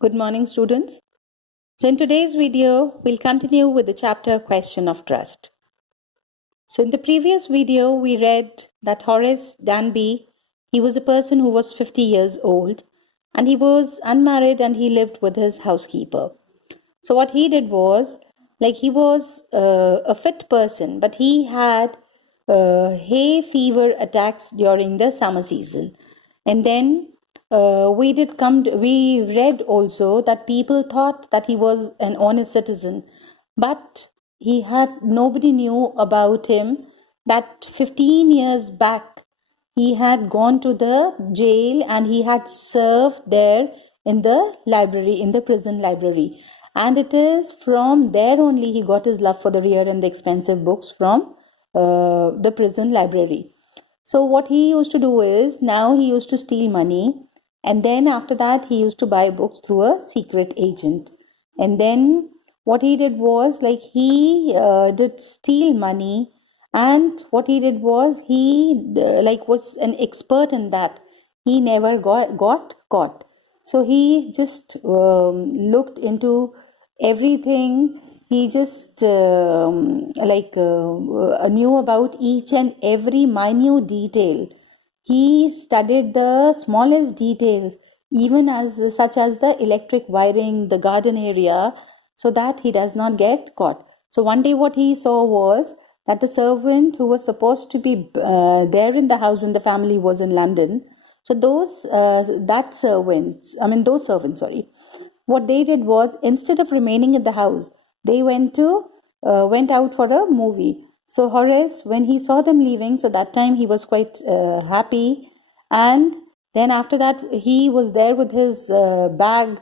Good morning, students. So in today's video, we'll continue with the chapter Question of Trust. So in the previous video, we read that Horace Danby, he was a person who was 50 years old and he was unmarried and he lived with his housekeeper. So what he did was, he was a fit person, but he had hay fever attacks during the summer season. And then we read also that people thought that he was an honest citizen, but nobody knew about him that 15 years back he had gone to the jail and he had served there in the library, in the prison library. And it is from there only he got his love for the rare and the expensive books from the prison library. So what he used to do is, now he used to steal money, and then after that he used to buy books through a secret agent. And then what he did was, he did steal money, and what he did was he was an expert in that. He never got caught. So he just looked into everything. He just knew about each and every minute detail. He studied the smallest details, even as such as the electric wiring, the garden area, so that he does not get caught. So one day what he saw was that the servant who was supposed to be there in the house when the family was in London, so those servants, what they did was, instead of remaining in the house, they went out for a movie. So Horace, when he saw them leaving, so that time he was quite happy, and then after that he was there with his bag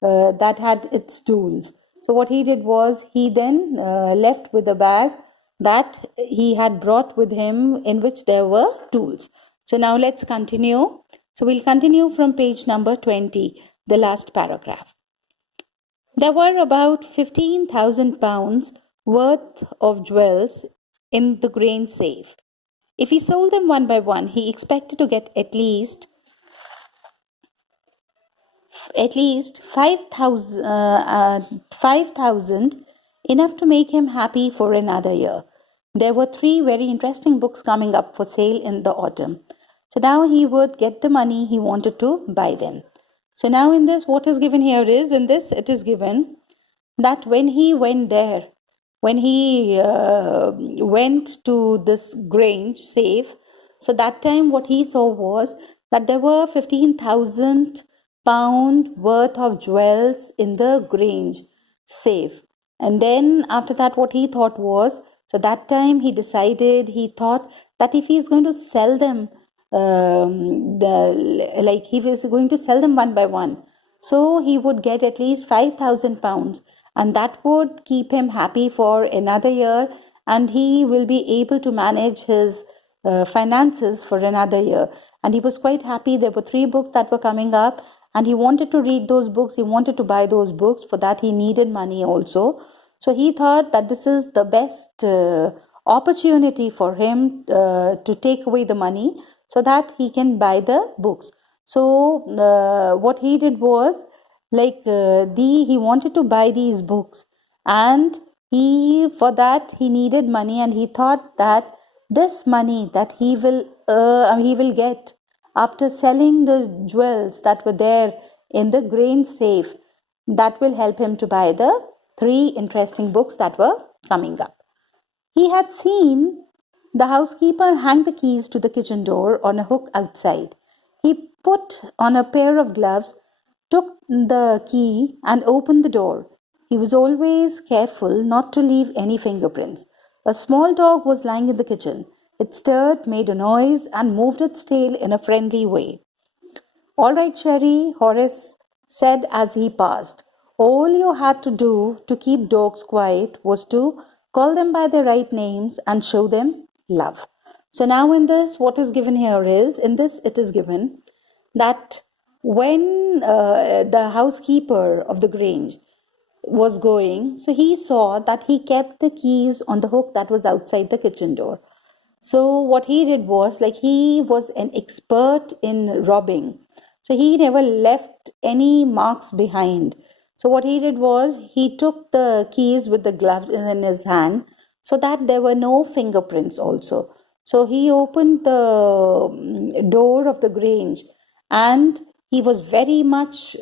that had its tools. So what he did was, he then left with a bag that he had brought with him, in which there were tools. So now let's continue. So we'll continue from page number 20, the last paragraph. There were about £15,000 worth of jewels in the grain safe. If he sold them one by one, he expected to get at least 5,000, enough to make him happy for another year. There were 3 very interesting books coming up for sale in the autumn. So now he would get the money he wanted to buy them. So now in this, what is given here is, it is given that when he went there, when he went to this Grange safe, so that time what he saw was that there were £15,000 worth of jewels in the Grange safe. And then after that, what he thought was, so that time he thought that if he's going to sell them, he was going to sell them one by one, so he would get at least £5,000, and that would keep him happy for another year, and he will be able to manage his finances for another year. And he was quite happy. There were 3 books that were coming up, and he wanted to read those books. He wanted to buy those books. For that, he needed money also. So he thought that this is the best opportunity for him to take away the money so that he can buy the books. So what he did was, he wanted to buy these books, and for that he needed money, and he thought that this money that he will get after selling the jewels that were there in the grain safe, that will help him to buy the 3 interesting books that were coming up. He had seen the housekeeper hang the keys to the kitchen door on a hook outside. He put on a pair of gloves, took the key, and opened the door. He was always careful not to leave any fingerprints. A small dog was lying in the kitchen. It stirred, made a noise, and moved its tail in a friendly way. "All right, Sherry," Horace said as he passed. "All you had to do to keep dogs quiet was to call them by their right names and show them love." So now in this, what is given here is, it is given that when the housekeeper of the Grange was going, so he saw that he kept the keys on the hook that was outside the kitchen door. So what he did was, he was an expert in robbing. So he never left any marks behind. So what he did was he took the keys with the gloves in his hand so that there were no fingerprints also. So he opened the door of the Grange, and he was very much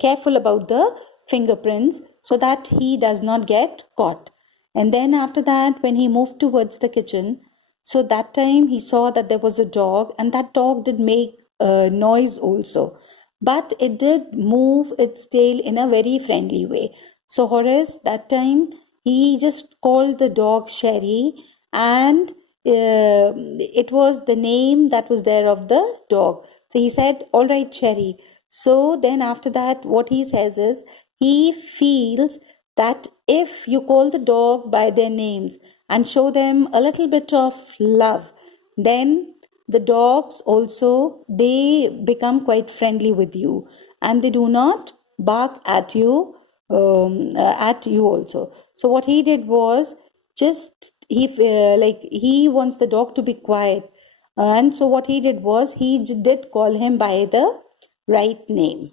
careful about the fingerprints so that he does not get caught. And then after that, when he moved towards the kitchen, so that time he saw that there was a dog, and that dog did make a noise also, but it did move its tail in a very friendly way. So Horace, that time, he just called the dog Sherry, and it was the name that was there of the dog. So he said, "All right, Sherry." So then after that, what he says is he feels that if you call the dog by their names and show them a little bit of love, then the dogs also, they become quite friendly with you, and they do not bark at you also. So what he did was just he wants the dog to be quiet, and so what he did was he did call him by the right name.